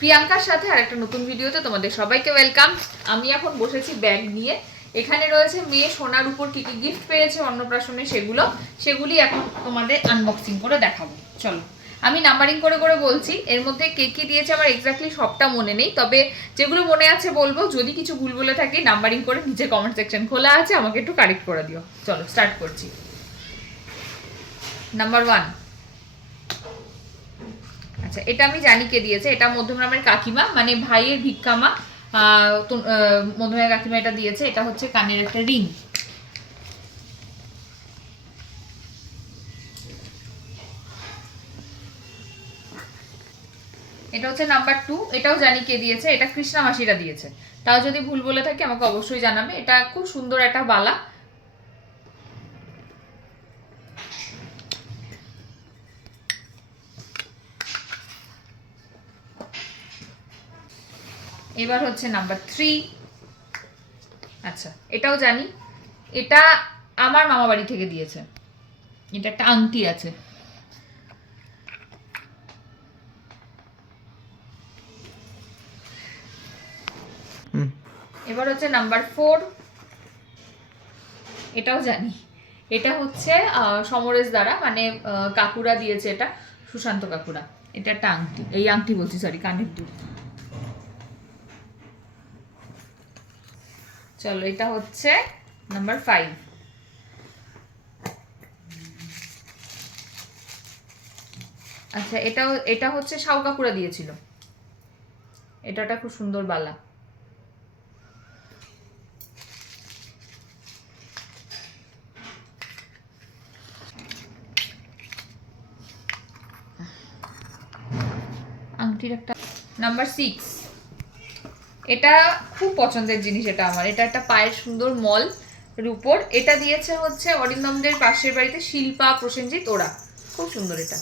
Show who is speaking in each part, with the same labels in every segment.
Speaker 1: প্রিয়াঙ্কার সাথে আর একটা নতুন ভিডিওতে তোমাদের সবাইকে ওয়েলকাম আমি এখন বসেছি ব্যাগ নিয়ে। এখানে রয়েছে মেয়ে সোনার উপর কি কি গিফট পেয়েছে, অন্নপ্রাশনে সেগুলো। সেগুলি এখন তোমাদের আনবক্সিং করে দেখাবো। চলো। আমি নাম্বারিং করে করে বলছি, এর মধ্যে কে কী দিয়েছে আমার এক্স্যাক্টলি সবটা মনে নেই। তবে যেগুলো মনে আছে বলব, যদি কিছু ভুল বলে থাকি নাম্বারিং করে নিচে কমেন্ট সেকশন খোলা আছে, আমাকে একটু কারেক্ট করে দিও। চলো স্টার্ট করছি। নাম্বার ওয়ান আচ্ছা এটা আমি জানি কে দিয়েছে। এটা মধ্যমগ্রামের কাকিমা মানে ভাইয়ের ভিক্ষামা। মধ্যমগ্রামের কাকিমা এটা দিয়েছে। এটা হচ্ছে কানের একটা রিং। এটা হচ্ছে নাম্বার টু। এটাও জানি কে দিয়েছে। এটা কৃষ্ণা মাসিরা দিয়েছে। তাও যদি ভুল বলে থাকি, আমাকে অবশ্যই জানাবে। এটা খুব সুন্দর একটা বালা। এবার হচ্ছে নাম্বার থ্রি আচ্ছা এটাও জানি। এটা আমার মামা বাড়ি থেকে দিয়েছে। এটা একটা আংটি আছে। এবার হচ্ছে নাম্বার ফোর এটাও জানি। এটা হচ্ছে আহ, সমরেশ দ্বারা মানে কাকুরা দিয়েছে এটা সুশান্ত কাকুরা। এটা একটা আংটি। এই আংটি বলছি সরি কানের দুল। চলো, এটা হচ্ছে নাম্বার ফাইভ আচ্ছা এটাও, এটা হচ্ছে কাকুরা দিয়েছিল। এটা একটা খুব সুন্দর বালা। আংটির একটা নাম্বার সিক্স এটা খুব পছন্দের জিনিস এটা আমার। এটা একটা পায়ের সুন্দর মল এর উপর। এটা দিয়েছে হচ্ছে অরিন্দমদের পাশের বাড়িতে শিল্পা, প্রসেনজিৎ, ওরা। খুব সুন্দর এটা।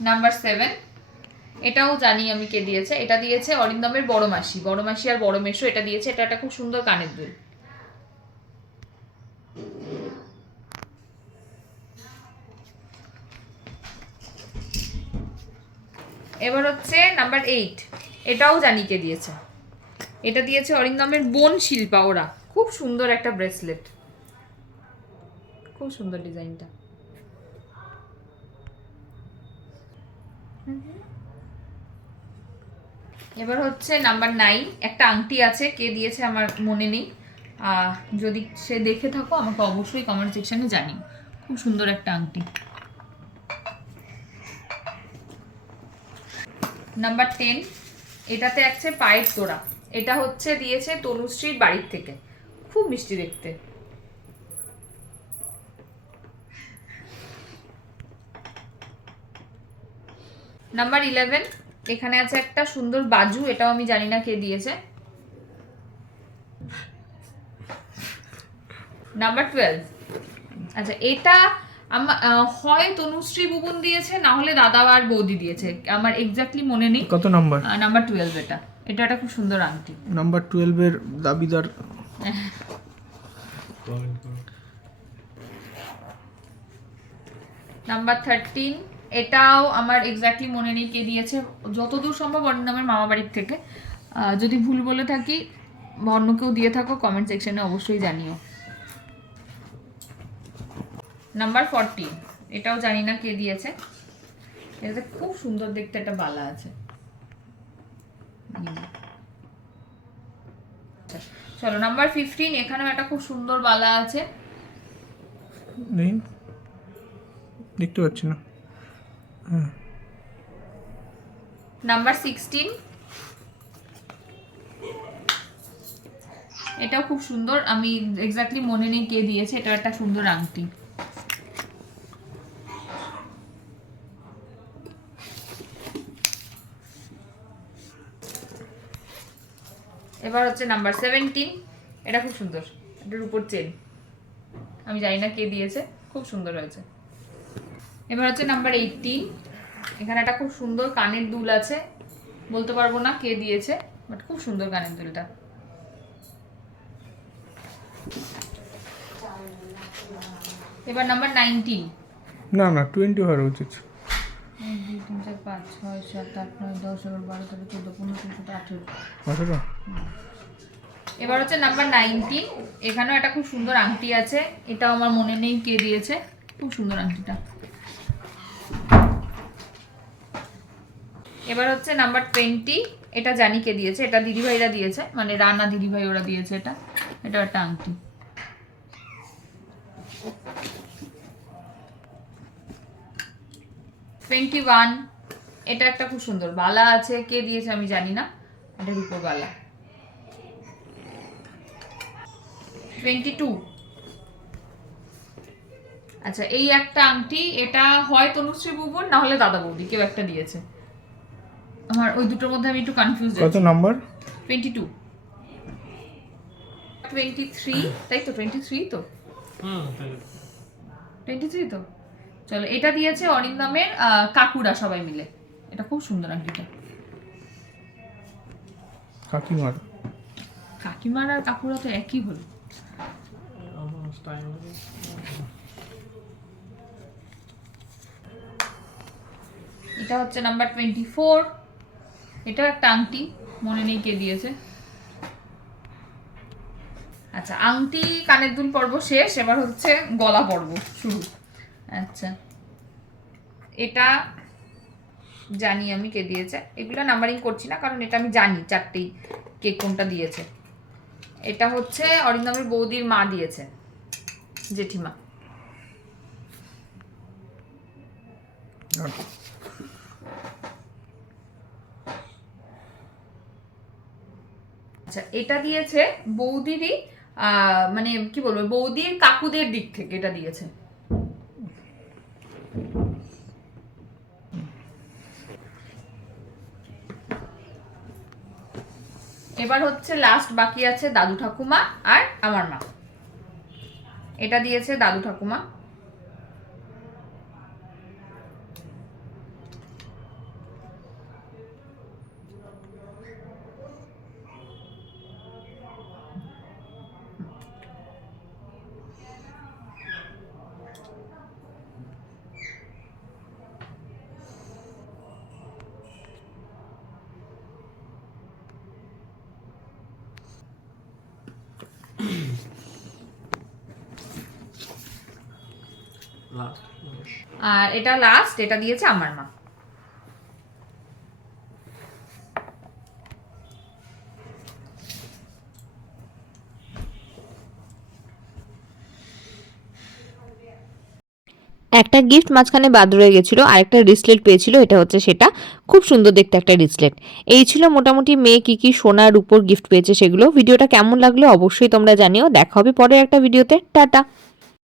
Speaker 1: Number seven. এটাও জানি আমি কে দিয়েছে। এটা দিয়েছে অরিন্দমের বড় মাসি। বড় মাসি আর বড় মেশো এটা দিয়েছে। এটা একটা খুব সুন্দর কানের দুল। এবার হচ্ছে নাম্বার এইট এটাও জানি কে দিয়েছে। এটা দিয়েছে অরিন্দমের বোন শিল্পা, ওরা। খুব সুন্দর একটা ব্রেসলেট খুব সুন্দর ডিজাইনটা। এবার হচ্ছে নাম্বার নাইন একটা আংটি আছে, কে দিয়েছে আমার মনে নেই। যদি সে দেখে থাকো, আমাকে অবশ্যই কমেন্ট সেকশনে জানিও। খুব সুন্দর একটা আংটি। নাম্বার টেন এটাতে আছে পায়ের তোড়া। এটা হচ্ছে দিয়েছে তনুশ্রীর বাড়ির থেকে। খুব মিষ্টি দেখতে। নাম্বার ইলেভেন এখানে আছে একটা সুন্দর বাজু। এটাও আমি জানি না কে দিয়েছে। নাম্বার টুয়েলভ আচ্ছা এটা আমার হয় তনুশ্রী বুবন দিয়েছে না হলে দাদা আর বৌদি দিয়েছে। আমার এক্স্যাক্টলি মনে নেই।
Speaker 2: কত নাম্বার
Speaker 1: নাম্বার টুয়েলভ এটা। এটা একটা খুব সুন্দর আংটি।
Speaker 2: নাম্বার টুয়েলভের দাবিদার
Speaker 1: নাম্বার থার্টিন এটাও আমার এক্স্যাক্টলি মনে নেই কে দিয়েছে। যতদূর সম্ভব অরিন্দমের মামা বাড়ির থেকে। যদি ভুল বলে থাকি অন্য কেউ দিয়ে থাকো কমেন্ট সেকশনে অবশ্যই জানিও। নাম্বার ফোরটিন এটাও জানি না কে দিয়েছে। এটাতে খুব সুন্দর দেখতে একটা বালা আছে। চলো নাম্বার ফিফটিন এখানেও একটা খুব সুন্দর বালা আছে।
Speaker 2: নেই। দেখতে পাচ্ছি না। হ্যাঁ।
Speaker 1: নাম্বার সিক্সটিন এটাও খুব সুন্দর। আমি এক্স্যাক্টলি মনে নেই কে দিয়েছে এটা একটা সুন্দর আংটি। এবার হচ্ছে নাম্বার সেভেন্টিন এটা খুব সুন্দর। এটার উপর চেন আমি জানি না কে দিয়েছে। খুব সুন্দর হয়েছে। এবার হচ্ছে নাম্বার এইটিন এখানে একটা খুব সুন্দর কানের দুল আছে। বলতে পারব না কে দিয়েছে বাট খুব সুন্দর কানের দুলটা। এবার নাম্বার নাইনটিন
Speaker 2: না না টোয়েন্টি হওয়া উচিত।
Speaker 1: পাঁচ ছয় সাত আট নয় দশ এগারো বারো তেরো চোদ্দ পনেরো ষোলো সতেরো আঠেরো।
Speaker 2: আঠেরো?
Speaker 1: এবার হচ্ছে নাম্বার নাইনটিন এখানেও একটা খুব সুন্দর আংটি আছে। এটাও আমার মনে নেই কে দিয়েছে। খুব সুন্দর আংটিটা। এবার হচ্ছে নাম্বার টোয়েন্টি এটা জানি কে দিয়েছে। এটা দিদিভাইরা দিয়েছে। মানে রানা দিদিভাই ওরা দিয়েছে এটা। এটা একটা আংটি। টোয়েন্টি ওয়ান এটা একটা খুব সুন্দর। বালা আছে। কে দিয়েছে আমি জানি না। এটা রূপোর বালা। টোয়েন্টি টু আচ্ছা এই একটা আংটি এটা হয় তনুশ্রী ভুবন না হলে দাদা বৌদি কেউ একটা দিয়েছে। আমার ওই দুটোর মধ্যে আমি একটু কনফিউজ
Speaker 2: কত number
Speaker 1: twenty two twenty three তাই তো? টোয়েন্টি থ্রি তো? টোয়েন্টি থ্রি তো। চলো এটা দিয়েছে অরিন্দমের কাকুরা সবাই মিলে। এটা খুব সুন্দর আংটিটা।
Speaker 2: কাকিমার।
Speaker 1: কাকিমার আর কাকুরা তো একই হলো। এটা হচ্ছে নাম্বার টোয়েন্টি ফোর এটাও একটা আংটি, মনে নেই কে দিয়েছে। আচ্ছা আংটি, কানের দুল পর্ব শেষ, এবার হচ্ছে গলা পর্ব শুরু। আচ্ছা এটা জানি আমি কে দিয়েছে। এগুলো নাম্বারিং করছি না, কারণ এটা আমি জানি চারটেই কে কোনটা দিয়েছে। এটা হচ্ছে অরিন্দমের বৌদির মা দিয়েছে। জেঠিমা। আচ্ছা এটা দিয়েছে বৌদিরই মানে কি বলব বৌদির কাকুদের দিক থেকে এটা দিয়েছে। এবার হচ্ছে লাস্ট বাকি আছে দাদু ঠাকুমা আর আমার মা। এটা দিয়েছে দাদু ঠাকুমা। আর এটা লাস্ট এটা দিয়েছে আমার মা।
Speaker 3: একটা গিফট মাঝখানে বাদ রয়ে গেছিল আর একটা রিসলেট পেয়েছিল, এটা হচ্ছে সেটা। খুব সুন্দর দেখতে একটা রিসলেট এই ছিল মোটামুটি মেয়ে কি কি সোনার উপর গিফট পেয়েছে সেগুলো। ভিডিওটা কেমন লাগল অবশ্যই তোমরা জানিও। দেখা হবে পরের একটা ভিডিওতে টাটা।